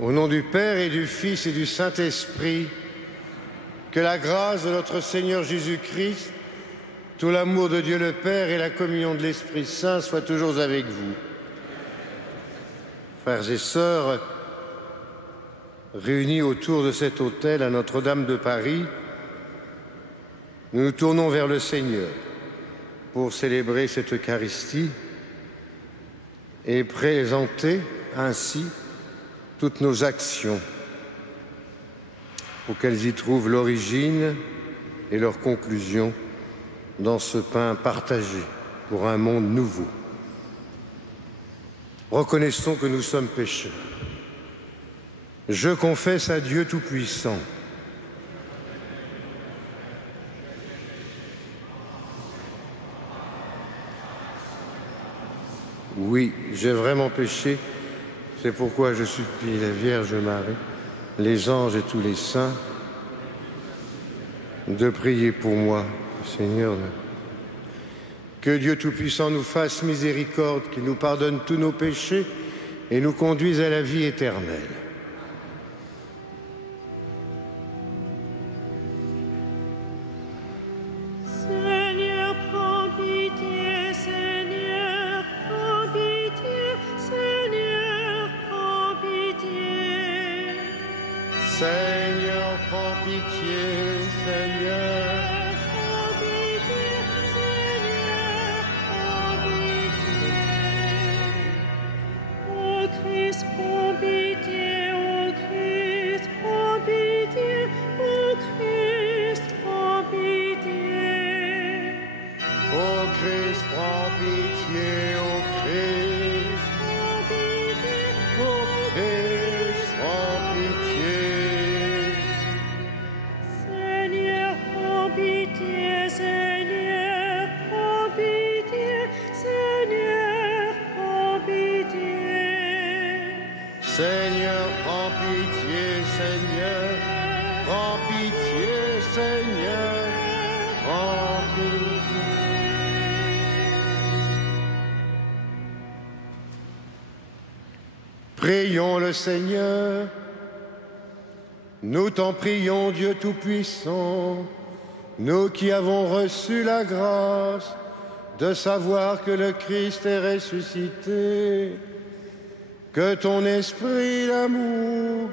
Au nom du Père et du Fils et du Saint-Esprit, que la grâce de notre Seigneur Jésus-Christ, tout l'amour de Dieu le Père et la communion de l'Esprit Saint soient toujours avec vous. Frères et sœurs, réunis autour de cet autel à Notre-Dame de Paris, nous nous tournons vers le Seigneur pour célébrer cette Eucharistie et présenter ainsi toutes nos actions pour qu'elles y trouvent l'origine et leur conclusion dans ce pain partagé pour un monde nouveau. Reconnaissons que nous sommes pécheurs. Je confesse à Dieu Tout-Puissant. Oui, j'ai vraiment péché. C'est pourquoi je supplie la Vierge Marie, les anges et tous les saints de prier pour moi, Seigneur. Que Dieu Tout-Puissant nous fasse miséricorde, qu'il nous pardonne tous nos péchés et nous conduise à la vie éternelle. Seigneur, prends pitié, Seigneur, prends pitié, Seigneur, prends pitié. Seigneur, prends pitié, Seigneur. Prends pitié, ô Christ, prends pitié, ô Christ, prends pitié. Ô Christ, prends pitié, ô Christ, Prends pitié, ô Christ, prends pitié. Seigneur, prends pitié, Seigneur, prends pitié, Seigneur, prends pitié. Seigneur, prends pitié, Seigneur, prends pitié, Seigneur, prends pitié. Prions le Seigneur. Nous t'en prions, Dieu Tout-Puissant, nous qui avons reçu la grâce de savoir que le Christ est ressuscité. Que ton esprit d'amour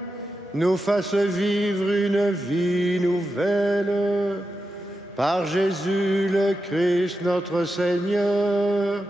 nous fasse vivre une vie nouvelle. Par Jésus le Christ notre Seigneur.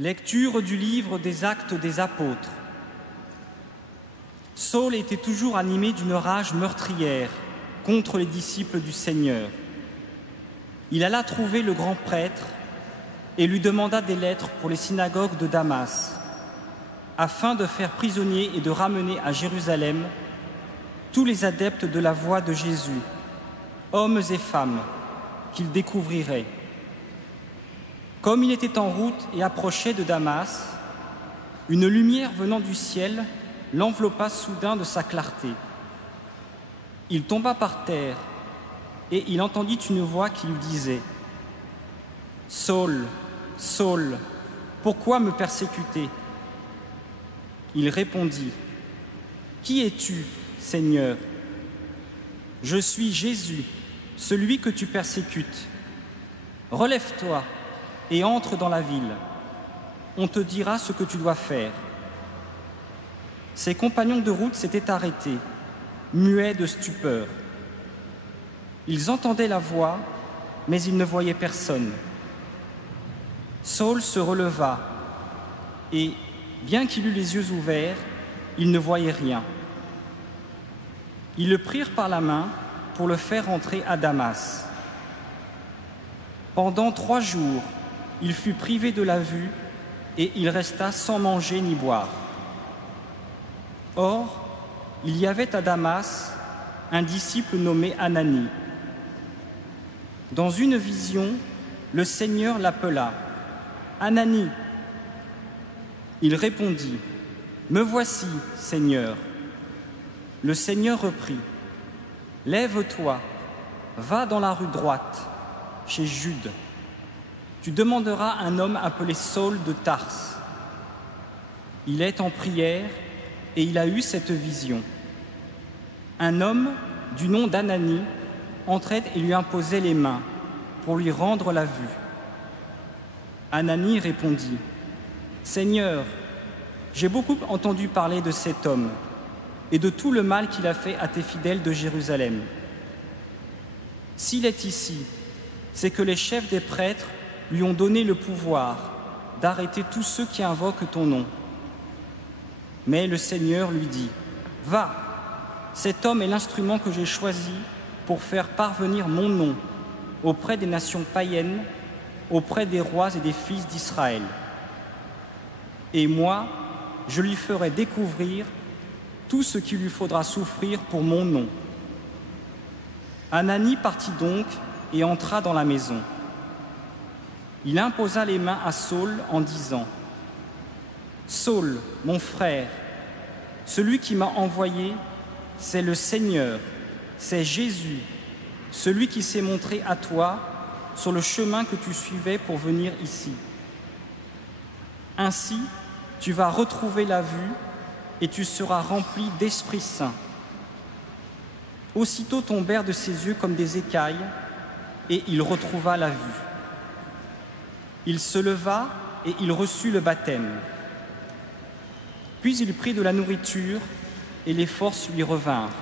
Lecture du livre des Actes des Apôtres. Saul était toujours animé d'une rage meurtrière contre les disciples du Seigneur. Il alla trouver le grand prêtre et lui demanda des lettres pour les synagogues de Damas, afin de faire prisonnier et de ramener à Jérusalem tous les adeptes de la voie de Jésus, hommes et femmes, qu'il découvrirait. Comme il était en route et approchait de Damas, une lumière venant du ciel l'enveloppa soudain de sa clarté. Il tomba par terre et il entendit une voix qui lui disait « Saul, Saul, pourquoi me persécuter ?» Il répondit « Qui es-tu, Seigneur ?» « Je suis Jésus, celui que tu persécutes. Relève-toi et entre dans la ville. On te dira ce que tu dois faire. » Ses compagnons de route s'étaient arrêtés, muets de stupeur. Ils entendaient la voix, mais ils ne voyaient personne. Saul se releva et, bien qu'il eût les yeux ouverts, il ne voyait rien. Ils le prirent par la main pour le faire entrer à Damas. Pendant 3 jours, il fut privé de la vue et il resta sans manger ni boire. Or, il y avait à Damas un disciple nommé Ananie. Dans une vision, le Seigneur l'appela. « Ananie !» Il répondit, « Me voici, Seigneur. » Le Seigneur reprit, « Lève-toi, va dans la rue droite, chez Jude. Tu demanderas un homme appelé Saul de Tarse. Il est en prière et il a eu cette vision. Un homme du nom d'Ananie entrait et lui imposait les mains pour lui rendre la vue. Ananie répondit, « Seigneur, j'ai beaucoup entendu parler de cet homme et de tout le mal qu'il a fait à tes fidèles de Jérusalem. S'il est ici, c'est que les chefs des prêtres lui ont donné le pouvoir d'arrêter tous ceux qui invoquent ton nom. » Mais le Seigneur lui dit, « Va, cet homme est l'instrument que j'ai choisi pour faire parvenir mon nom auprès des nations païennes, auprès des rois et des fils d'Israël. Et moi, je lui ferai découvrir tout ce qu'il lui faudra souffrir pour mon nom. » Ananie partit donc et entra dans la maison. Il imposa les mains à Saul en disant, « Saul, mon frère, celui qui m'a envoyé, c'est le Seigneur, c'est Jésus, celui qui s'est montré à toi sur le chemin que tu suivais pour venir ici. Ainsi, tu vas retrouver la vue et tu seras rempli d'Esprit Saint. » Aussitôt tombèrent de ses yeux comme des écailles, et il retrouva la vue. Il se leva et il reçut le baptême. Puis il prit de la nourriture et les forces lui revinrent.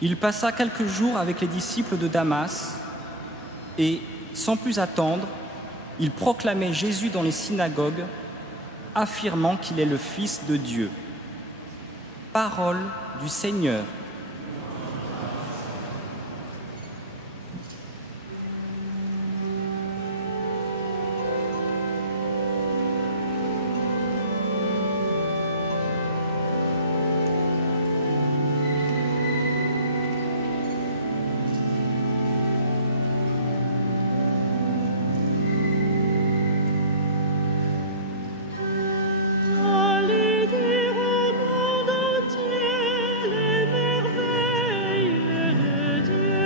Il passa quelques jours avec les disciples de Damas et, sans plus attendre, il proclamait Jésus dans les synagogues, affirmant qu'il est le Fils de Dieu. Parole du Seigneur. Allez dire au monde entier les merveilles de Dieu.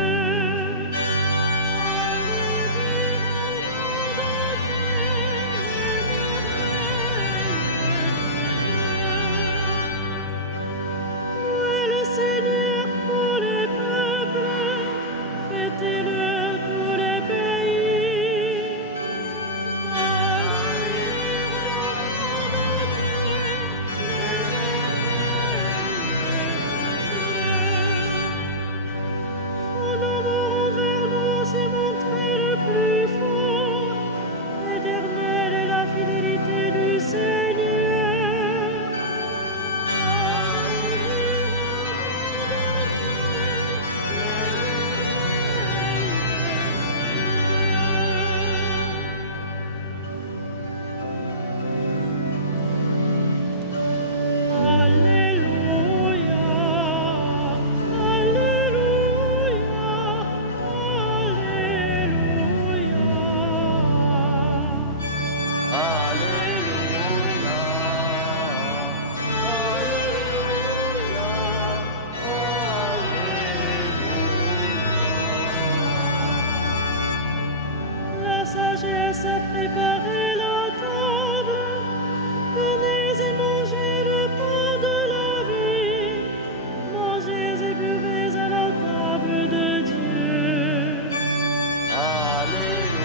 Allez dire au monde entier les merveilles de Dieu. Louez le Seigneur pour les peuples, fêtez-le pour les pays. Allez dire au monde entier les merveilles de Dieu. Son amour envers nous s'est montré le plus fort. Éternelle est la fidélité du Seigneur. Allez dire au monde entier les merveilles de Dieu. Alléluia, Alléluia, Alléluia. La sagesse a préparé la table. Venez et mangez le pain de la vie. Mangez et buvez à la table de Dieu. Alléluia.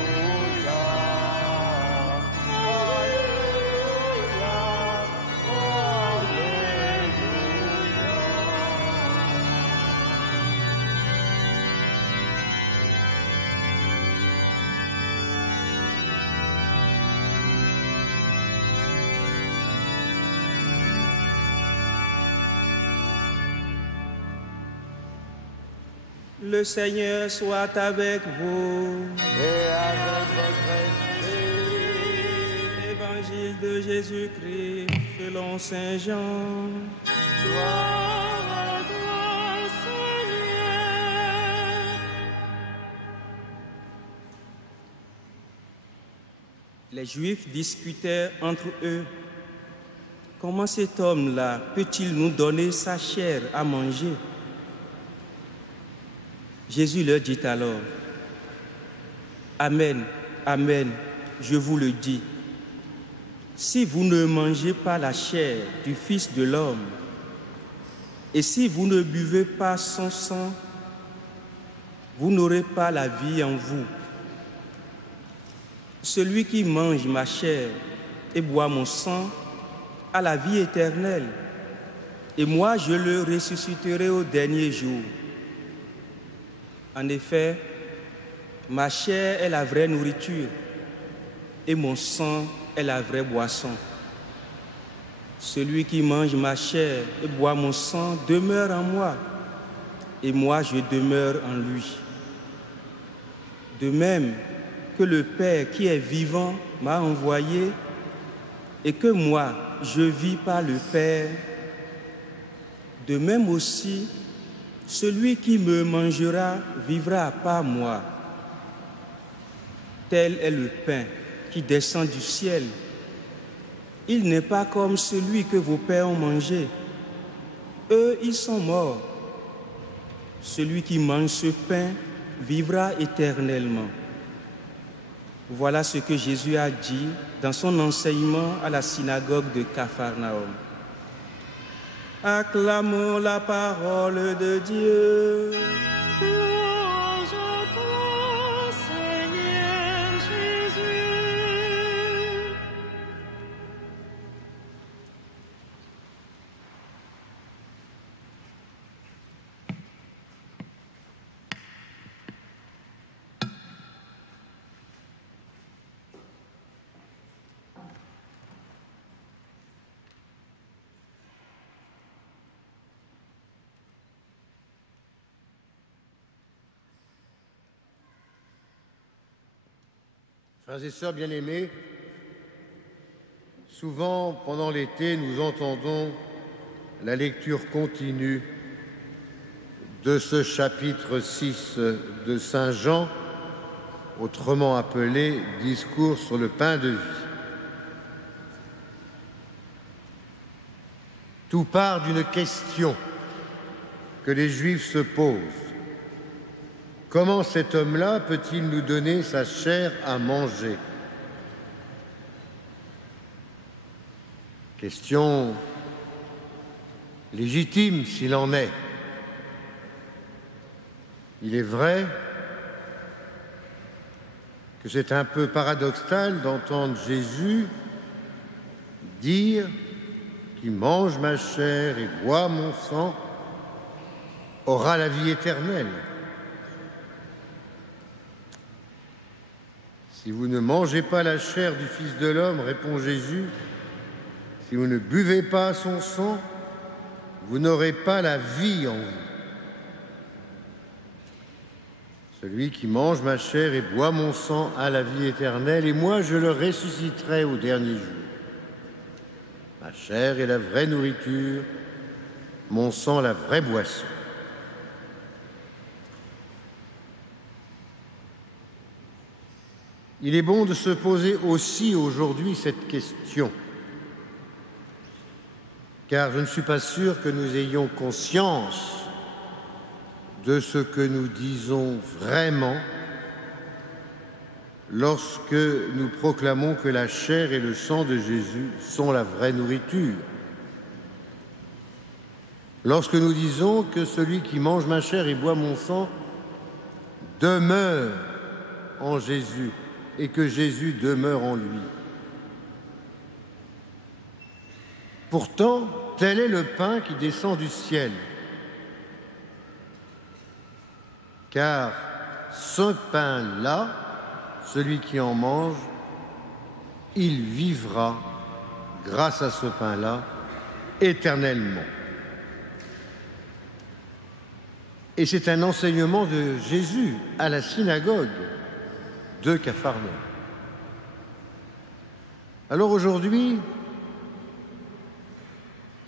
Le Seigneur soit avec vous. Et avec votre esprit. Évangile de Jésus-Christ selon Saint Jean. Gloire à toi, Seigneur. Les Juifs discutaient entre eux. Comment cet homme-là peut-il nous donner sa chair à manger? Jésus leur dit alors, Amen, Amen, je vous le dis. Si vous ne mangez pas la chair du Fils de l'homme, et si vous ne buvez pas son sang, vous n'aurez pas la vie en vous. Celui qui mange ma chair et boit mon sang a la vie éternelle, et moi je le ressusciterai au dernier jour. En effet, ma chair est la vraie nourriture, et mon sang est la vraie boisson. Celui qui mange ma chair et boit mon sang demeure en moi, et moi je demeure en lui. De même que le Père qui est vivant m'a envoyé, et que moi je vis par le Père, de même aussi, celui qui me mangera vivra par moi. Tel est le pain qui descend du ciel. Il n'est pas comme celui que vos pères ont mangé. Eux, ils sont morts. Celui qui mange ce pain vivra éternellement. Voilà ce que Jésus a dit dans son enseignement à la synagogue de Capharnaüm. Acclamons la parole de Dieu. Louange à toi, Seigneur Jésus. Frères et sœurs bien-aimés, souvent pendant l'été, nous entendons la lecture continue de ce chapitre 6 de Saint Jean, autrement appelé « Discours sur le pain de vie ». Tout part d'une question que les Juifs se posent. Comment cet homme-là peut-il nous donner sa chair à manger? Question légitime s'il en est. Il est vrai que c'est un peu paradoxal d'entendre Jésus dire « Qui mange ma chair et boit mon sang aura la vie éternelle ». Si vous ne mangez pas la chair du Fils de l'homme, répond Jésus, si vous ne buvez pas son sang, vous n'aurez pas la vie en vous. Celui qui mange ma chair et boit mon sang a la vie éternelle, et moi je le ressusciterai au dernier jour. Ma chair est la vraie nourriture, mon sang la vraie boisson. Il est bon de se poser aussi aujourd'hui cette question, car je ne suis pas sûr que nous ayons conscience de ce que nous disons vraiment lorsque nous proclamons que la chair et le sang de Jésus sont la vraie nourriture. Lorsque nous disons que celui qui mange ma chair et boit mon sang demeure en Jésus et que Jésus demeure en lui. Pourtant, tel est le pain qui descend du ciel. Car ce pain-là, celui qui en mange, il vivra grâce à ce pain-là éternellement. Et c'est un enseignement de Jésus à la synagogue de Capharnaüm. Alors aujourd'hui,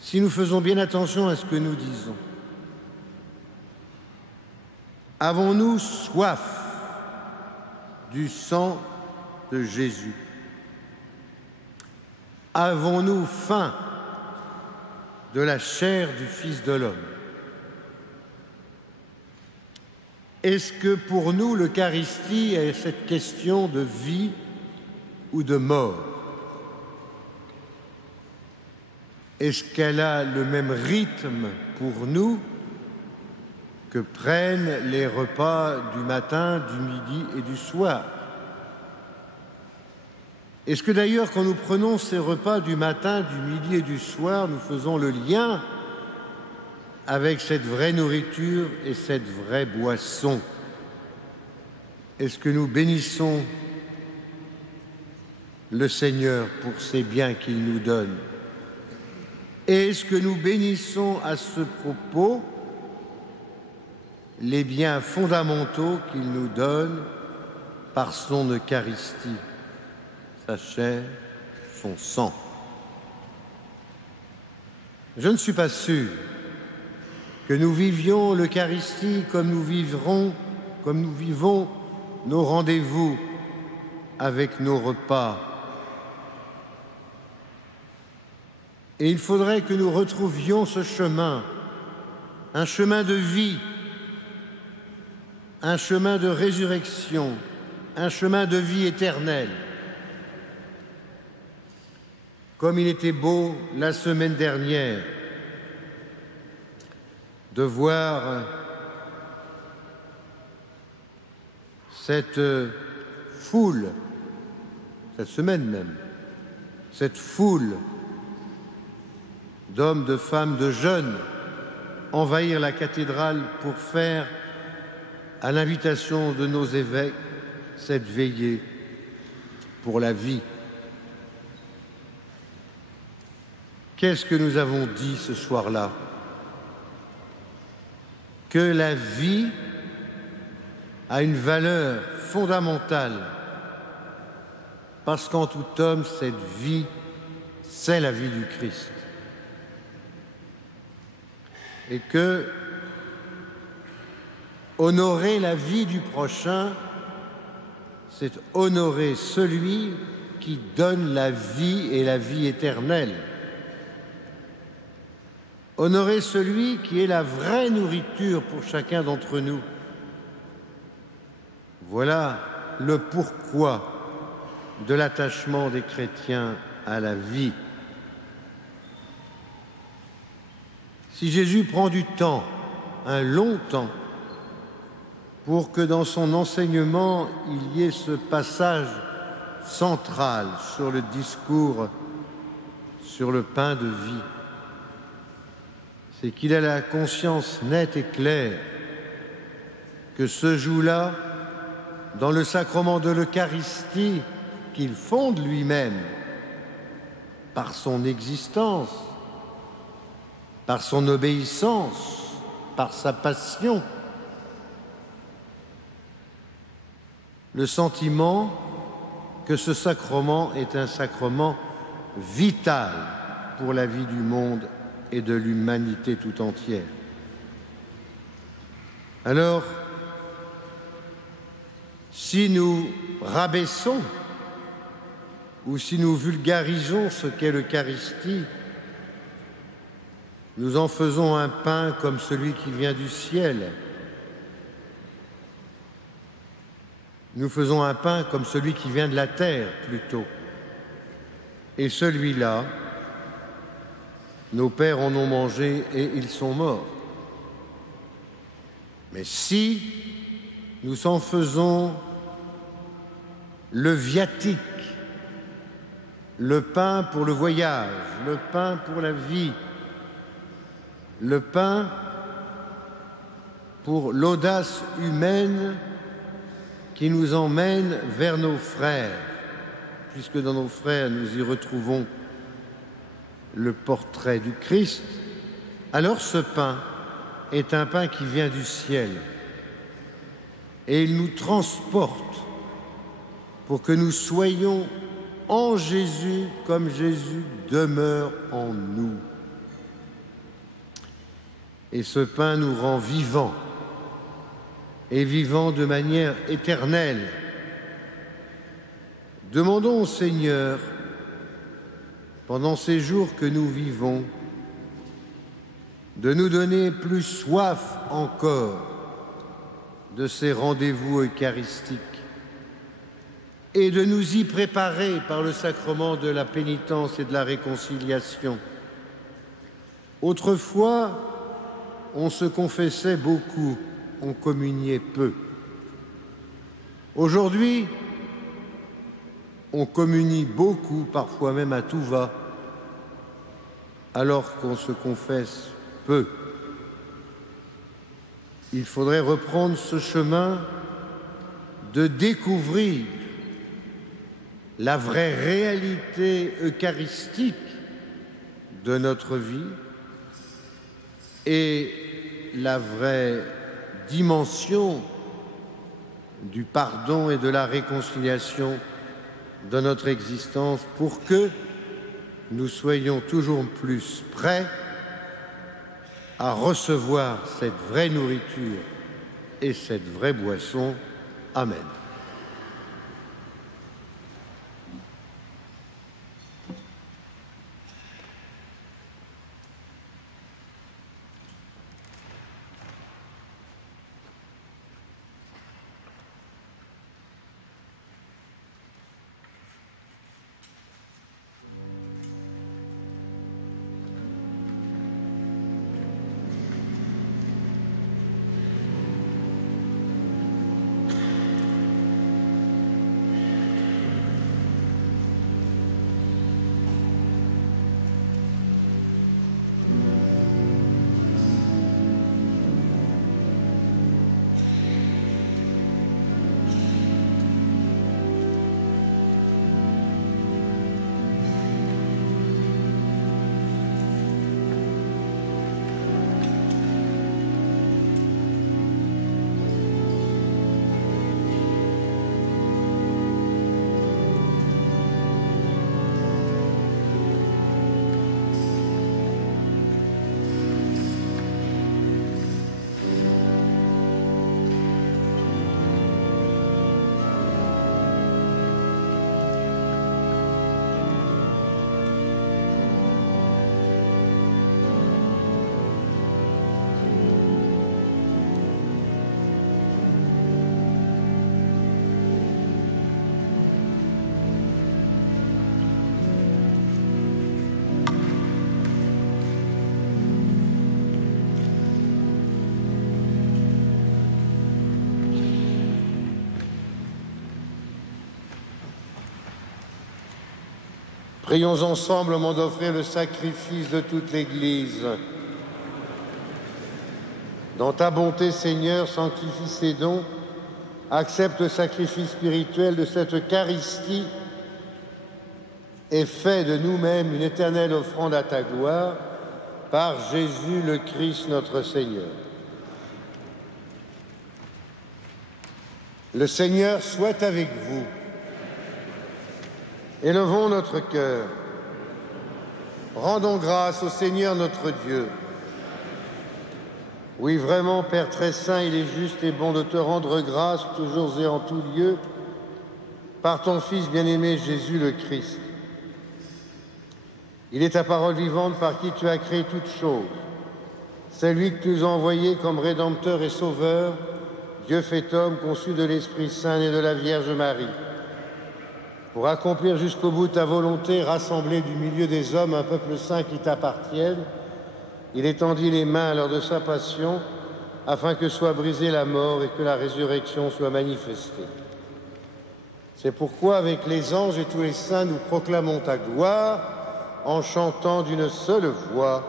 si nous faisons bien attention à ce que nous disons. Avons-nous soif du sang de Jésus? Avons-nous faim de la chair du Fils de l'homme? Est-ce que pour nous, l'Eucharistie est cette question de vie ou de mort? Est-ce qu'elle a le même rythme pour nous que prennent les repas du matin, du midi et du soir? Est-ce que d'ailleurs, quand nous prenons ces repas du matin, du midi et du soir, nous faisons le lien avec cette vraie nourriture et cette vraie boisson? Est-ce que nous bénissons le Seigneur pour ces biens qu'il nous donne? Et est-ce que nous bénissons à ce propos les biens fondamentaux qu'il nous donne par son Eucharistie, sa chair, son sang? Je ne suis pas sûr que nous vivions l'Eucharistie comme nous vivons nos rendez-vous avec nos repas. Et il faudrait que nous retrouvions ce chemin, un chemin de vie, un chemin de résurrection, un chemin de vie éternelle. Comme il était beau la semaine dernière de voir cette foule, cette semaine même, cette foule d'hommes, de femmes, de jeunes envahir la cathédrale pour faire, à l'invitation de nos évêques, cette veillée pour la vie. Qu'est-ce que nous avons dit ce soir-là? Que la vie a une valeur fondamentale, parce qu'en tout homme, cette vie, c'est la vie du Christ. Et que honorer la vie du prochain, c'est honorer celui qui donne la vie et la vie éternelle. Honorer celui qui est la vraie nourriture pour chacun d'entre nous. Voilà le pourquoi de l'attachement des chrétiens à la vie. Si Jésus prend du temps, un long temps, pour que dans son enseignement, il y ait ce passage central sur le discours sur le pain de vie, c'est qu'il a la conscience nette et claire que ce jour-là, dans le sacrement de l'Eucharistie qu'il fonde lui-même par son existence, par son obéissance, par sa passion, le sentiment que ce sacrement est un sacrement vital pour la vie du monde et de l'humanité tout entière. Alors, si nous rabaissons ou si nous vulgarisons ce qu'est l'Eucharistie, nous en faisons un pain comme celui qui vient du ciel. Nous faisons un pain comme celui qui vient de la terre, plutôt. Et celui-là, nos pères en ont mangé et ils sont morts. Mais si nous en faisons le viatique, le pain pour le voyage, le pain pour la vie, le pain pour l'audace humaine qui nous emmène vers nos frères, puisque dans nos frères nous y retrouvons le portrait du Christ, alors ce pain est un pain qui vient du ciel et il nous transporte pour que nous soyons en Jésus comme Jésus demeure en nous. Et ce pain nous rend vivants, et vivants de manière éternelle. Demandons au Seigneur, pendant ces jours que nous vivons, de nous donner plus soif encore de ces rendez-vous eucharistiques et de nous y préparer par le sacrement de la pénitence et de la réconciliation. Autrefois, on se confessait beaucoup, on communiait peu. Aujourd'hui, on communie beaucoup, parfois même à tout va, alors qu'on se confesse peu. Il faudrait reprendre ce chemin de découvrir la vraie réalité eucharistique de notre vie et la vraie dimension du pardon et de la réconciliation de notre existence pour que nous soyons toujours plus prêts à recevoir cette vraie nourriture et cette vraie boisson. Amen. Prions ensemble au moment d'offrir le sacrifice de toute l'Église. Dans ta bonté, Seigneur, sanctifie ces dons, accepte le sacrifice spirituel de cette Eucharistie et fais de nous-mêmes une éternelle offrande à ta gloire, par Jésus le Christ notre Seigneur. Le Seigneur soit avec vous. Élevons notre cœur. Rendons grâce au Seigneur notre Dieu. Oui, vraiment, Père très saint, il est juste et bon de te rendre grâce toujours et en tout lieu par ton Fils bien-aimé Jésus le Christ. Il est ta parole vivante par qui tu as créé toutes choses. C'est lui que tu nous as envoyé comme Rédempteur et Sauveur, Dieu fait homme, conçu de l'Esprit Saint et de la Vierge Marie. Pour accomplir jusqu'au bout ta volonté, rassembler du milieu des hommes un peuple saint qui t'appartienne, il étendit les mains lors de sa passion, afin que soit brisée la mort et que la résurrection soit manifestée. C'est pourquoi, avec les anges et tous les saints, nous proclamons ta gloire, en chantant d'une seule voix.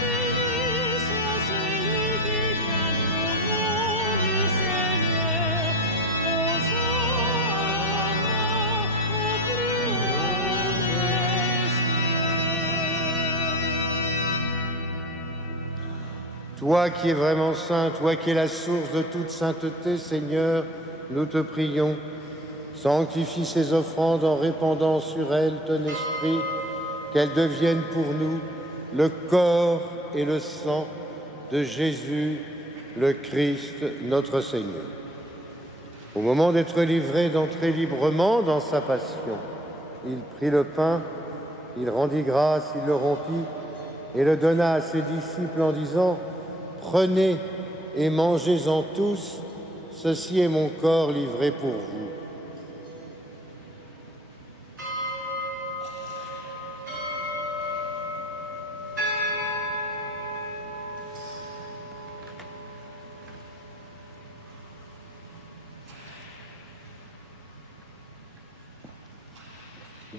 Béni Toi qui es vraiment saint, toi qui es la source de toute sainteté, Seigneur, nous te prions, sanctifie ces offrandes en répandant sur elles ton esprit, qu'elles deviennent pour nous le corps et le sang de Jésus, le Christ, notre Seigneur. Au moment d'être livré, d'entrer librement dans sa passion, il prit le pain, il rendit grâce, il le rompit et le donna à ses disciples en disant « Prenez et mangez-en tous, ceci est mon corps livré pour vous. »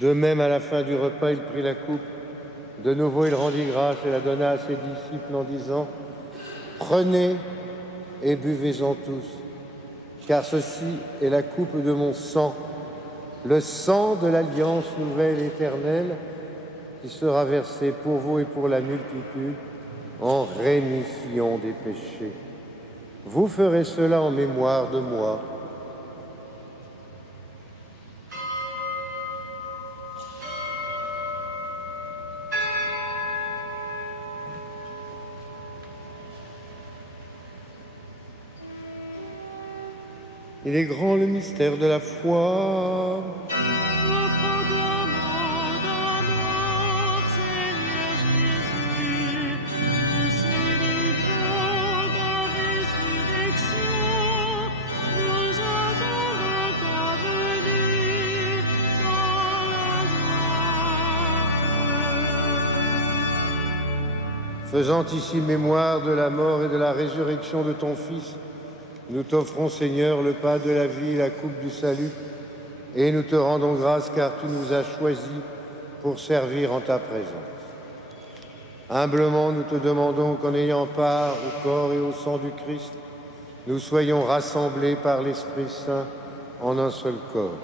De même, à la fin du repas, il prit la coupe. De nouveau, il rendit grâce et la donna à ses disciples en disant « Prenez et buvez-en tous, car ceci est la coupe de mon sang, le sang de l'alliance nouvelle éternelle, qui sera versé pour vous et pour la multitude en rémission des péchés. Vous ferez cela en mémoire de moi. » Il est grand le mystère de la foi. Nous proclamons ta mort, Seigneur Jésus. Nous célébrons ta résurrection. Nous attendons ta venue dans la gloire. Faisant ici mémoire de la mort et de la résurrection de ton Fils, nous t'offrons, Seigneur, le pain de la vie et la coupe du salut, et nous te rendons grâce car tu nous as choisis pour servir en ta présence. Humblement, nous te demandons qu'en ayant part au corps et au sang du Christ, nous soyons rassemblés par l'Esprit Saint en un seul corps.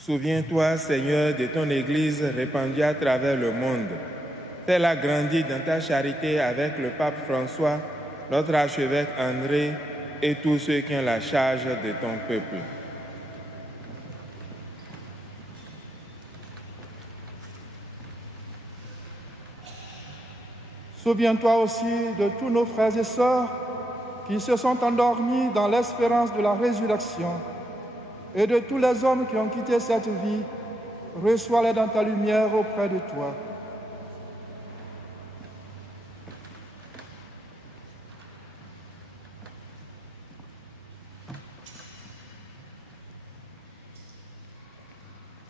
Souviens-toi, Seigneur, de ton Église répandue à travers le monde. Fais-la grandir dans ta charité avec le pape François, notre archevêque André et tous ceux qui ont la charge de ton peuple. Souviens-toi aussi de tous nos frères et sœurs qui se sont endormis dans l'espérance de la résurrection et de tous les hommes qui ont quitté cette vie. Reçois-les dans ta lumière auprès de toi.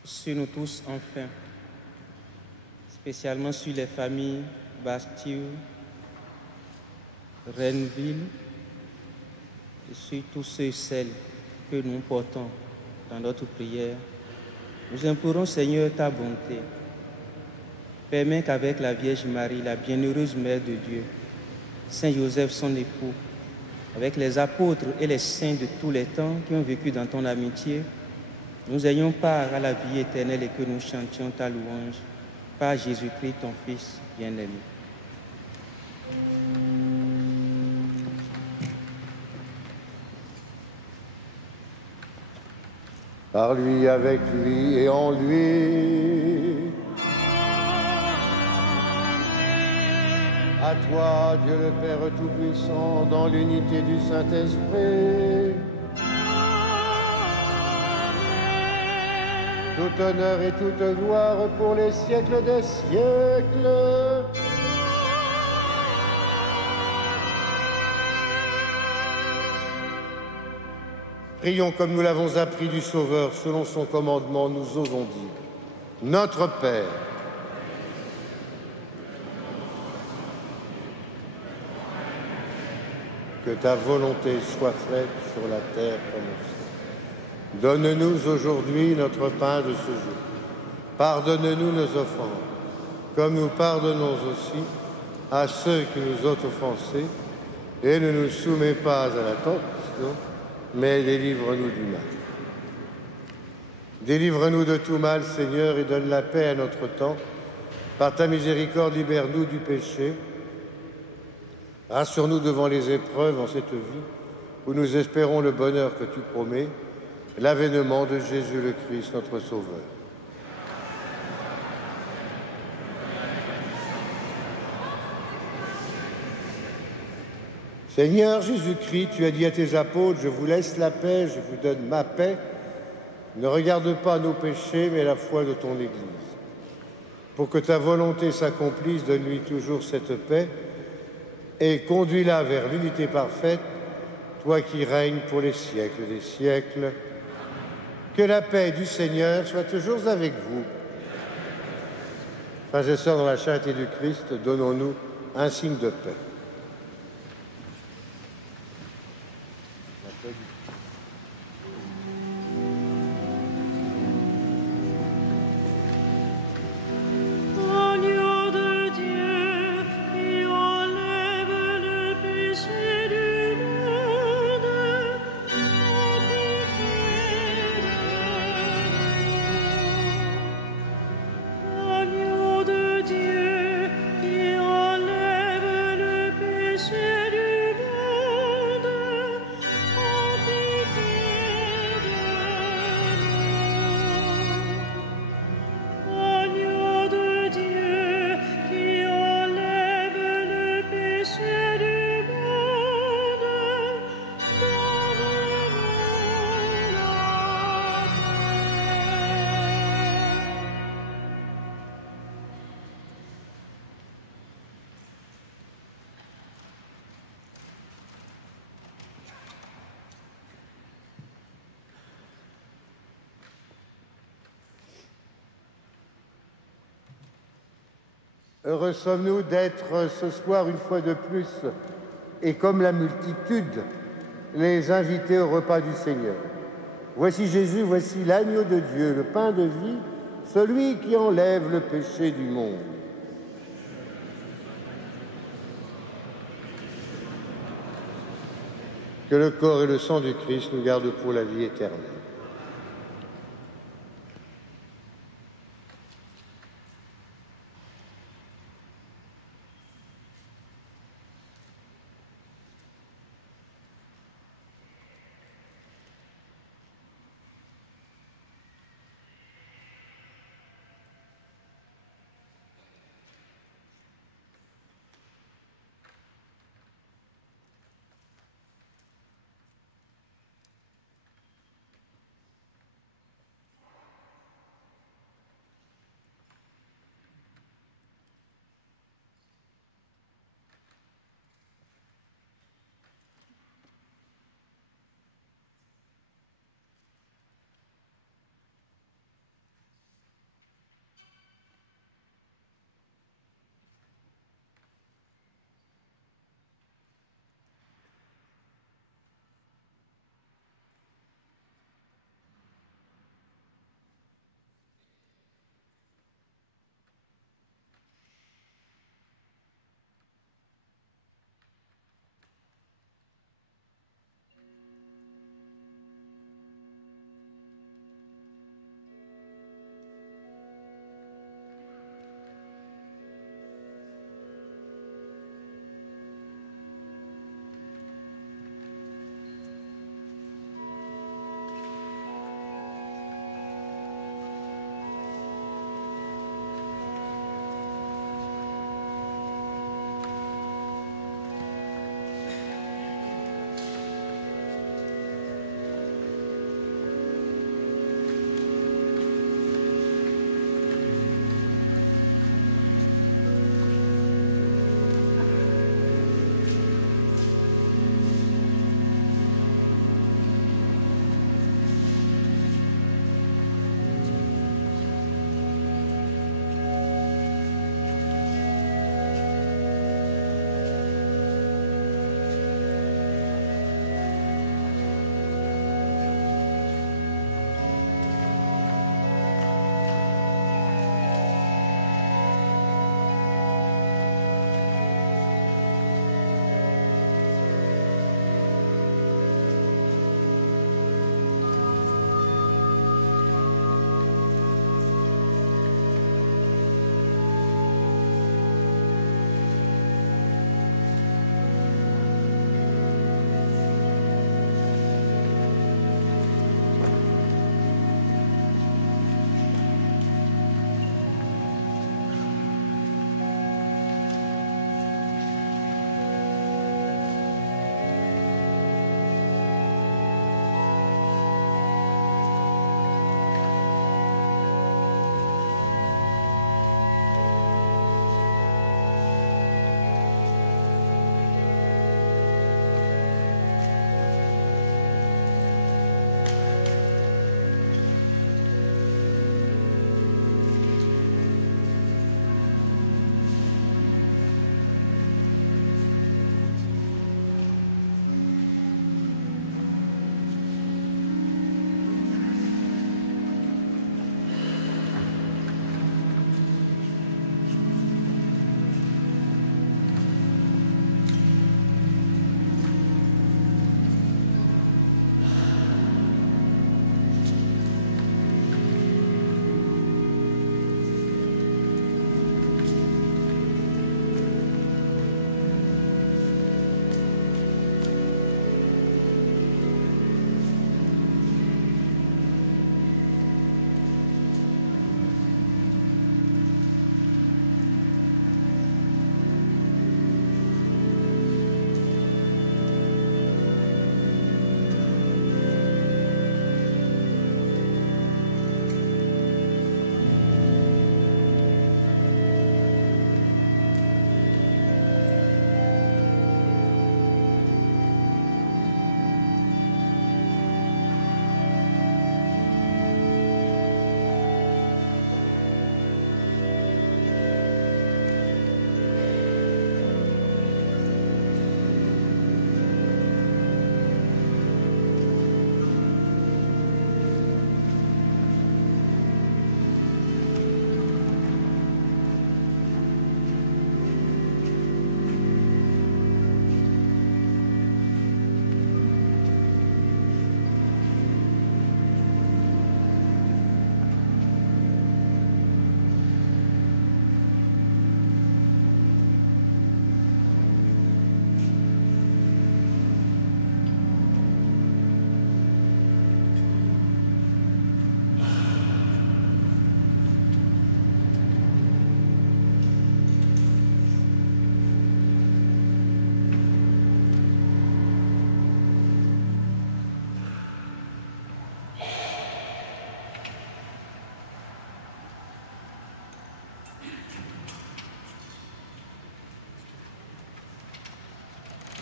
Sur nous tous, enfin, spécialement sur les familles Bastille, Renneville, et sur tous ceux et celles que nous portons dans notre prière, nous implorons, Seigneur, ta bonté. Permets qu'avec la Vierge Marie, la bienheureuse Mère de Dieu, Saint Joseph, son époux, avec les apôtres et les saints de tous les temps qui ont vécu dans ton amitié, nous ayons part à la vie éternelle et que nous chantions ta louange par Jésus-Christ, ton Fils bien-aimé. Par lui, avec lui et en lui. À toi, Dieu le Père Tout-Puissant, dans l'unité du Saint-Esprit. Tout honneur et toute gloire pour les siècles des siècles. Prions comme nous l'avons appris du Sauveur, selon son commandement, nous osons dire. Notre Père, que ta volonté soit faite sur la terre comme au ciel. Donne-nous aujourd'hui notre pain de ce jour. Pardonne-nous nos offenses, comme nous pardonnons aussi à ceux qui nous ont offensés, et ne nous soumets pas à la tentation, mais délivre-nous du mal. Délivre-nous de tout mal, Seigneur, et donne la paix à notre temps. Par ta miséricorde, libère-nous du péché. Rassure-nous devant les épreuves en cette vie, où nous espérons le bonheur que tu promets, l'avènement de Jésus le Christ, notre Sauveur. Seigneur Jésus-Christ, tu as dit à tes apôtres, je vous laisse la paix, je vous donne ma paix. Ne regarde pas nos péchés, mais la foi de ton Église. Pour que ta volonté s'accomplisse, donne-lui toujours cette paix et conduis-la vers l'unité parfaite, toi qui règnes pour les siècles des siècles. Que la paix du Seigneur soit toujours avec vous. Frères et sœurs, dans la charité du Christ, donnons-nous un signe de paix. Heureux sommes-nous d'être ce soir une fois de plus, et comme la multitude, les invités au repas du Seigneur. Voici Jésus, voici l'agneau de Dieu, le pain de vie, celui qui enlève le péché du monde. Que le corps et le sang du Christ nous gardent pour la vie éternelle.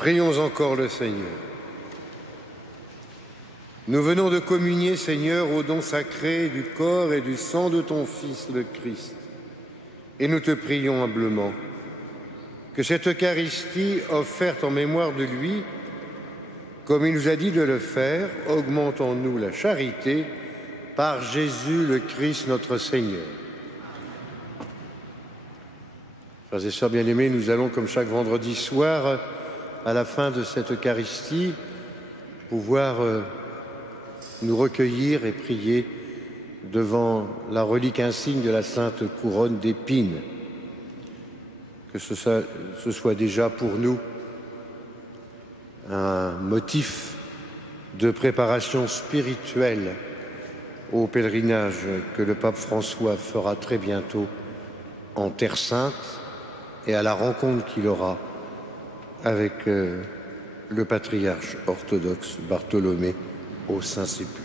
Prions encore le Seigneur. Nous venons de communier, Seigneur, au don sacré du corps et du sang de ton Fils, le Christ. Et nous te prions humblement que cette Eucharistie offerte en mémoire de lui, comme il nous a dit de le faire, augmente en nous la charité par Jésus le Christ notre Seigneur. Frères et sœurs bien-aimés, nous allons, comme chaque vendredi soir, à la fin de cette Eucharistie, pouvoir nous recueillir et prier devant la relique insigne de la Sainte Couronne d'épines. Que ce soit déjà pour nous un motif de préparation spirituelle au pèlerinage que le pape François fera très bientôt en Terre Sainte et à la rencontre qu'il aura avec le patriarche orthodoxe Bartholomé au Saint-Sépulcre.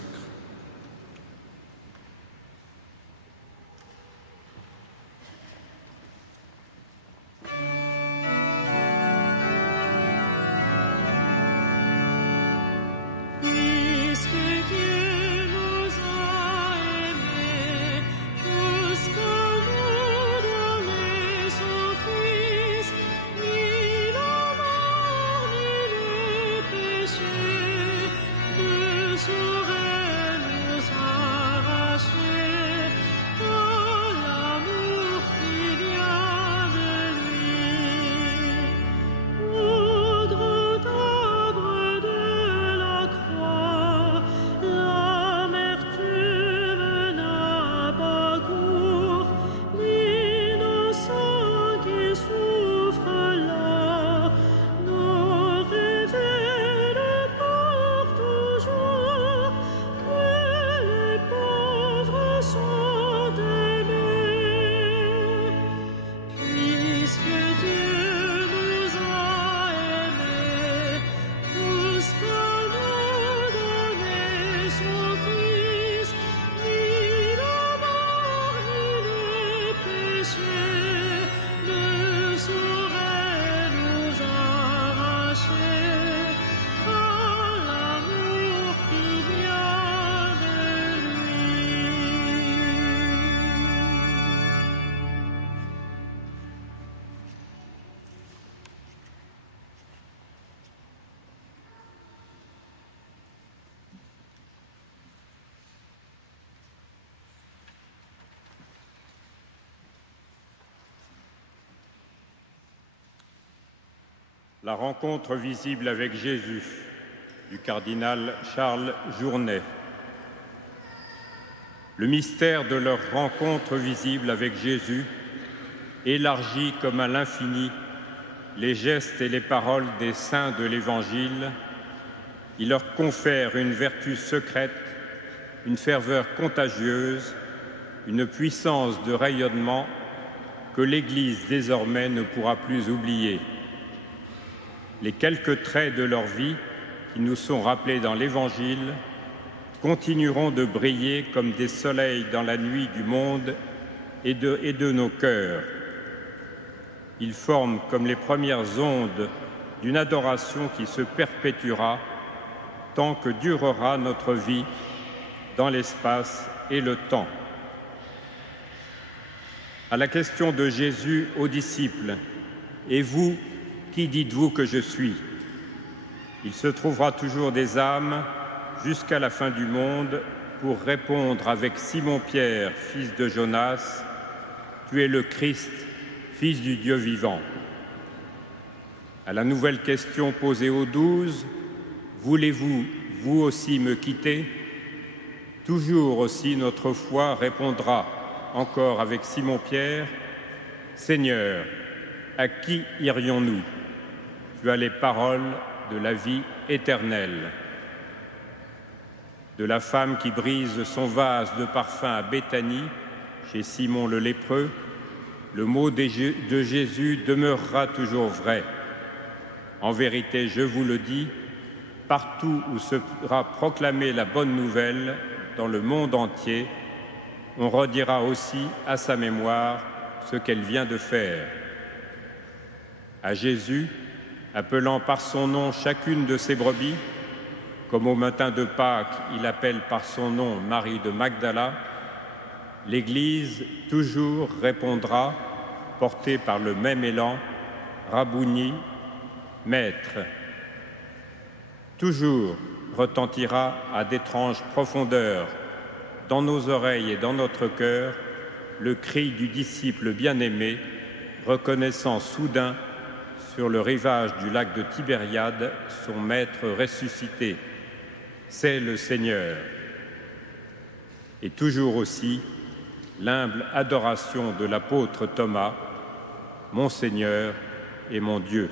La rencontre visible avec Jésus du cardinal Charles Journet. Le mystère de leur rencontre visible avec Jésus élargit comme à l'infini les gestes et les paroles des saints de l'Évangile. Il leur confère une vertu secrète, une ferveur contagieuse, une puissance de rayonnement que l'Église désormais ne pourra plus oublier. Les quelques traits de leur vie qui nous sont rappelés dans l'Évangile continueront de briller comme des soleils dans la nuit du monde et de nos cœurs. Ils forment comme les premières ondes d'une adoration qui se perpétuera tant que durera notre vie dans l'espace et le temps. À la question de Jésus aux disciples, « Et vous, qui dites-vous que je suis ?» Il se trouvera toujours des âmes jusqu'à la fin du monde pour répondre avec Simon-Pierre, fils de Jonas, « Tu es le Christ, fils du Dieu vivant. » À la nouvelle question posée aux 12, « Voulez-vous, vous aussi, me quitter ?» Toujours aussi notre foi répondra, encore avec Simon-Pierre, « Seigneur, à qui irions-nous ? Tu as les paroles de la vie éternelle. » De la femme qui brise son vase de parfum à Béthanie, chez Simon le lépreux, le mot de Jésus demeurera toujours vrai. En vérité, je vous le dis, partout où sera proclamée la bonne nouvelle dans le monde entier, on redira aussi à sa mémoire ce qu'elle vient de faire. À Jésus, appelant par son nom chacune de ses brebis, comme au matin de Pâques, il appelle par son nom Marie de Magdala, l'Église toujours répondra, portée par le même élan, Rabouni, Maître. Toujours retentira à d'étranges profondeurs, dans nos oreilles et dans notre cœur, le cri du disciple bien-aimé, reconnaissant soudain sur le rivage du lac de Tibériade son Maître ressuscité. C'est le Seigneur. Et toujours aussi, l'humble adoration de l'apôtre Thomas, mon Seigneur et mon Dieu.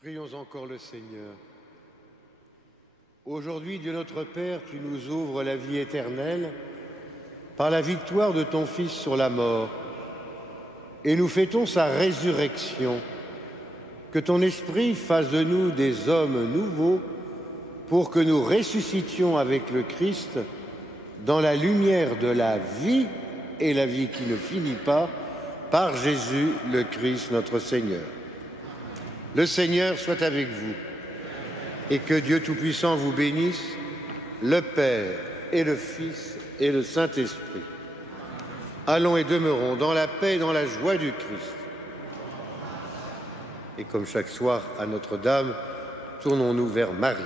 Prions encore le Seigneur. Aujourd'hui, Dieu notre Père, tu nous ouvres la vie éternelle par la victoire de ton Fils sur la mort. Et nous fêtons sa résurrection. Que ton Esprit fasse de nous des hommes nouveaux pour que nous ressuscitions avec le Christ dans la lumière de la vie et la vie qui ne finit pas, par Jésus le Christ notre Seigneur. Le Seigneur soit avec vous et que Dieu Tout-Puissant vous bénisse, le Père et le Fils et le Saint-Esprit. Allons et demeurons dans la paix et dans la joie du Christ. Et comme chaque soir à Notre-Dame, tournons-nous vers Marie.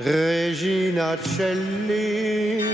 Regina Celli,